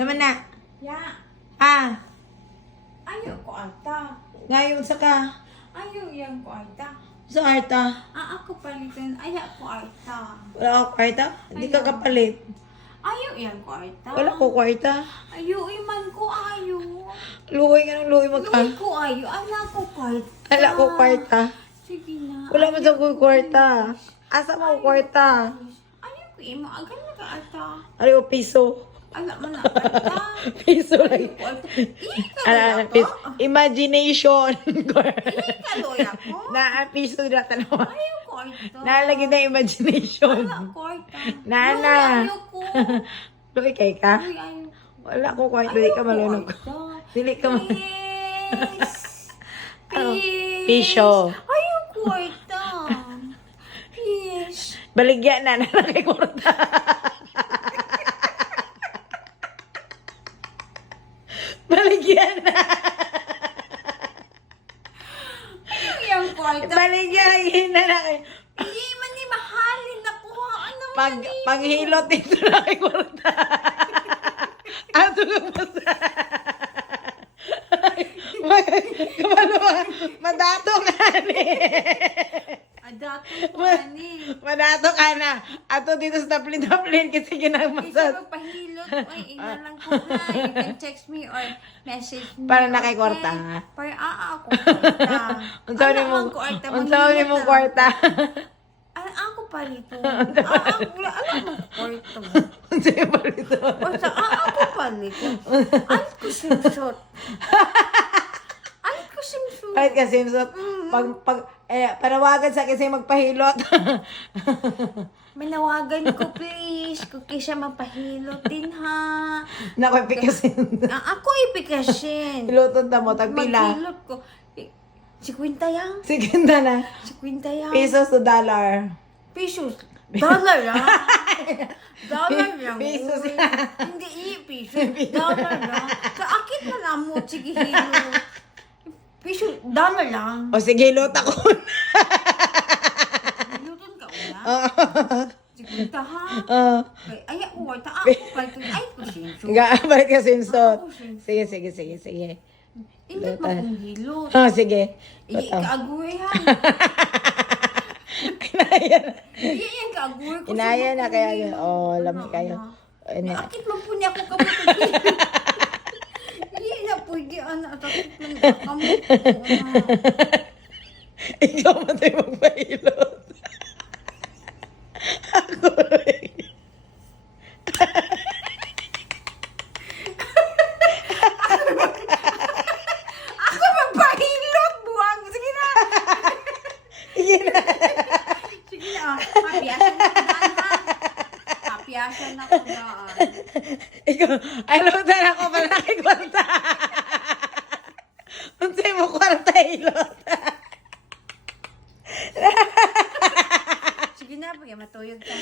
Sama na. Ya. Ah, Ayaw ko ata. ngayon sa ka. Ayaw yan ko ata. Sa Arta. Ako palitan. Ayaw ko ata. Wala ka kwarta? Hindi ka kapalit. Ayaw yan ko ata. Wala ko kwarta. Ayaw iman ko ayaw. Luhoy nga ng luhoy mo ka. Luwi ko ayaw. Anak ko kwarta. Wala ko kwarta. Sige na. Wala mo sa ko kwarta. Asa mo kwarta? Ayaw ko imo. Agan na ka ata. Ari o piso. Alam mo na kwarta. Piso Ayaw lang. ko ata. Ika Piso. ko. Imagination. Ika loya ko. Na piso na tanawa. Ayaw ko ata. Nalagyan na imagination. Ayaw ko ata. Nana. Ayaw ko. Luhoy kay ka? Ayaw. Wala ko kwarta. Dili ka malunod ko. Dili ka malunod. Please. Ano? Please. Piso. Ayaw ko ata. Please. Baligya na. Nalagay kwarta. Baligyan na. Ayaw ko ata. Baligyan. Hinalaki. Hindi man ni mahalin ako. Ano Paghilot dito na kay kwarta. Ato lang masa. Kamalo ka. Madato ka ni. Adato ko ani. Madato ka na. Ato dito sa taplin-taplin kasi Isa ginagmasas. magpahilot. Ay, ina lang ko ha. You can text me or message me. Para na kay okay? kwarta. Para ako kwarta. Unsaon ni mo? Unsaon ni mo kwarta? Ako pa rito. Ako wala alam mo kwarta. Unsaon ni balito? Basta ako pa rito. Alis ko simsot. Alis ko simsot. Kahit kasi panawagan sa kasi magpahilot. Manawagan ko please. Kung kisa mapahilot din ha. Nakoy pikasin. Ako ipikasin. Hiluton ta mo, tagpila. Maghilot ko. 50 yang. Sige na. 50 yang. Pesos to dollar. Pesos. Dollar lang. Dollar lang. Pesos. Uy. Hindi pesos. Dollar lang. Sa akit na lang mo. Sige, hilo. Pesos. Dollar lang. O sige, hilot ako. Hiluton ka una. Oo. 50 ha. Ay, ako. Ako pa ito. Ay, kusinso. Balik ka simsot. Sige. Hindi pa kong hilot. Sige. Kaagoy ha. Kinaya na. Hindi yan kaagoy ko. Kinaya na kaya. Lami kayo. Ano? Akit man po niya ako kapatid. Hindi na pwede, anak. Takit man kamo. Ikaw man tayo magpahilot. Ako rin. Ako magpahilot, buwang. Sige na. Sige na. Sige na. Papiyasan na ko daan, ha. Papiyasan na ko daan. Ikaw, alutan ako para nakikwarta. Unsay mo kwarta hilot. Sige na, pag matuyog ka.